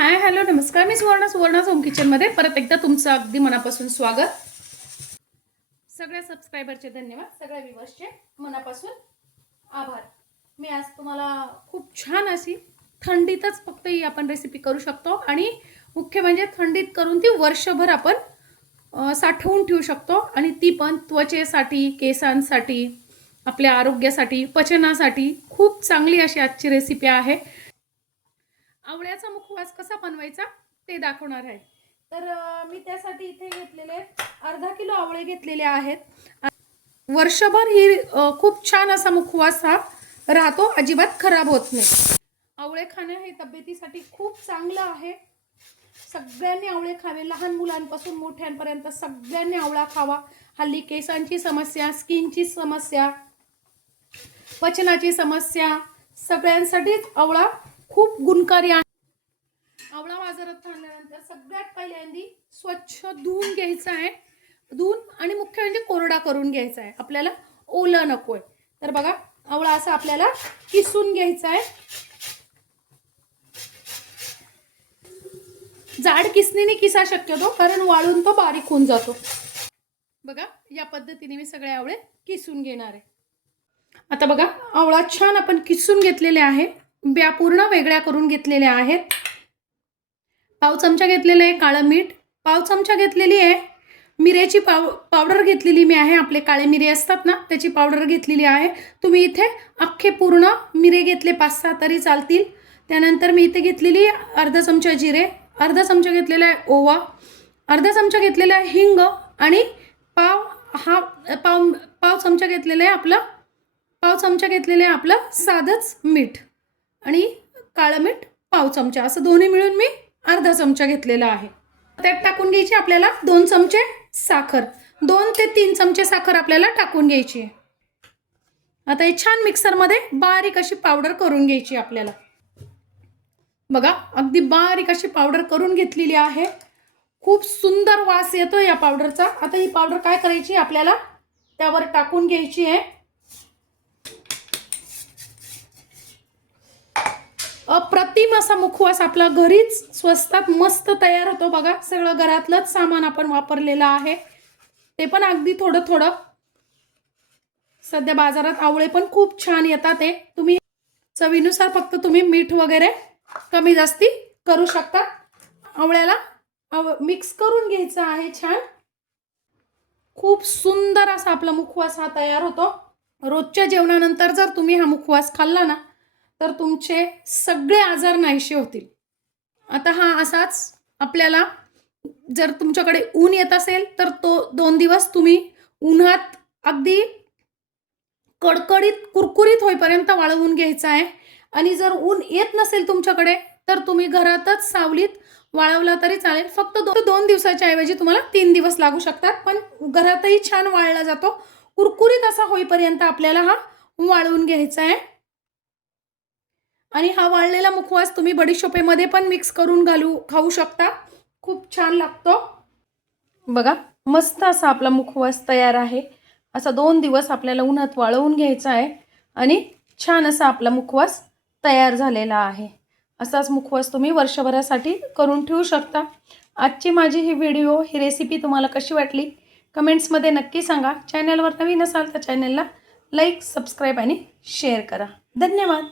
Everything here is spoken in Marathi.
हाय हॅलो नमस्कार. मी सुवर्णा's होम किचनमध्ये परत एकदा तुमचं अगदी मनापासून स्वागत. सगळ्या सबस्क्रायबरचे धन्यवाद, सगळ्या व्ह्यूअर्सचे मनापासून आभार. मी आज तुम्हाला खूप छान अशी थंडीतच फक्त ही आपण रेसिपी करू शकतो आणि मुख्य म्हणजे थंडीत करून ती वर्षभर आपण साठवून ठेवू शकतो आणि ती पण त्वचेसाठी, केसांसाठी, आपल्या आरोग्यासाठी, पचनासाठी खूप चांगली अशी आजची रेसिपी आहे. आवळ्याचा मुखवास कसा बनवायचा ते दाखवणार आहे. तर मी त्यासाठी इथे घेतलेले अर्धा किलो आवळे घेतलेले आहेत. वर्षभर ही खूप छान असा मुखवास हा राहतो, अजिबात खराब होत नाही. आवळे खाणं हे तब्येतीसाठी खूप चांगलं आहे. सगळ्यांनी आवळे खावे, लहान मुलांपासून मोठ्यांपर्यंत सगळ्यांनी आवळा खावा. हल्ली केसांची समस्या, स्किनची समस्या, पचनाची समस्या सगळ्यांसाठीच आवळा खूप गुणकारी आहे. आवळा बाजारात आणल्यानंतर सगळ्यात पहिल्यांदा स्वच्छ धुवून घ्यायचा आहे. धुवून आणि मुख्य म्हणजे कोरडा करून घ्यायचा आहे. आपल्याला ओलं नकोय. तर बघा, आवळा असा आपल्याला किसून घ्यायचा आहे. जाड किसणीने किसा शक्यतो, कारण वाळून तो बारीक होऊन जातो. बघा, या पद्धतीने मी सगळे आवळे किसून घेणार आहे. आता बघा, आवळा छान आपण किसून घेतलेले आहे. ब्या पूर्ण वेगळ्या करून घेतलेल्या आहेत. पाव चमचा घेतलेला आहे काळं मीठ, पाव चमचा घेतलेली आहे मिरेची पावडर घेतलेली मी आहे. आपले काळे मिरे असतात ना, त्याची पावडर घेतलेली आहे. तुम्ही इथे अख्खे पूर्ण मिरे घेतले 5-6 तरी चालतील. त्यानंतर मी इथे घेतलेली अर्धा चमचा जिरे, अर्धा चमचा घेतलेला आहे ओवा, अर्धा चमचा घेतलेला आहे हिंग आणि पाव चमचा घेतलेला आहे आपलं साधंच मीठ आणि काळं मीठ पाव चमचा, असं दोन्ही मिळून मी अर्धा चमचा घेतलेला आहे. त्यात टाकून घ्यायची आपल्याला 2 चमचे साखर, 2 ते 3 चमचे साखर आपल्याला टाकून घ्यायची आहे. आता हे छान मिक्सरमध्ये बारीक अशी पावडर करून घ्यायची आपल्याला. बघा, अगदी बारीक अशी पावडर करून घेतलेली आहे. खूप सुंदर वास येतो या पावडरचा. आता ही पावडर काय करायची, आपल्याला त्यावर टाकून घ्यायची आहे. अप्रतिम असा मुखवास आपला घरीच स्वस्तात मस्त तयार होतो. बघा, सगळं घरातलंच सामान आपण वापरलेलं आहे, ते पण अगदी थोडं थोडं. सध्या बाजारात आवळे पण खूप छान येतात. ते तुम्ही चवीनुसार फक्त तुम्ही मीठ वगैरे कमी जास्ती करू शकता. आवळ्याला मिक्स करून घ्यायचं आहे छान. खूप सुंदर असा आपला मुखवास हा तयार होतो. रोजच्या जेवणानंतर जर तुम्ही हा मुखवास खाल्ला ना, तर तुमचे सगळे आजार नाहीसे होतील. आता हा असाच आपल्याला, जर तुमच्याकडे ऊन येत असेल तर तो 2 दिवस तुम्ही उन्हात अगदी कडकडीत कुरकुरीत होईपर्यंत वाळवून घ्यायचा आहे. आणि जर ऊन येत नसेल तुमच्याकडे तर तुम्ही घरातच सावलीत वाळवला तरी चालेल. फक्त 2 दिवसाच्या ऐवजी तुम्हाला 3 दिवस लागू शकतात, पण घरातही छान वाळला जातो. कुरकुरीत असा होईपर्यंत आपल्याला हा वाळवून घ्यायचा आहे. आणि हा वाळलेला मुखवास तुम्ही बडीशोपेमध्ये पण मिक्स करून खाऊ शकता. खूप छान लागतो. बघा, मस्त असा आपला मुखवास तयार आहे. असा 2 दिवस आपल्याला उन्हात वाळवून घ्यायचा आहे आणि छान असा आपला मुखवास तयार झालेला आहे. असाच मुखवास तुम्ही वर्षभरासाठी करून ठेवू शकता. आजची माझी ही रेसिपी तुम्हाला कशी वाटली कमेंट्समध्ये नक्की सांगा. चॅनलवर नवीन असाल तर चॅनलला लाईक, सबस्क्राईब आणि शेअर करा. धन्यवाद.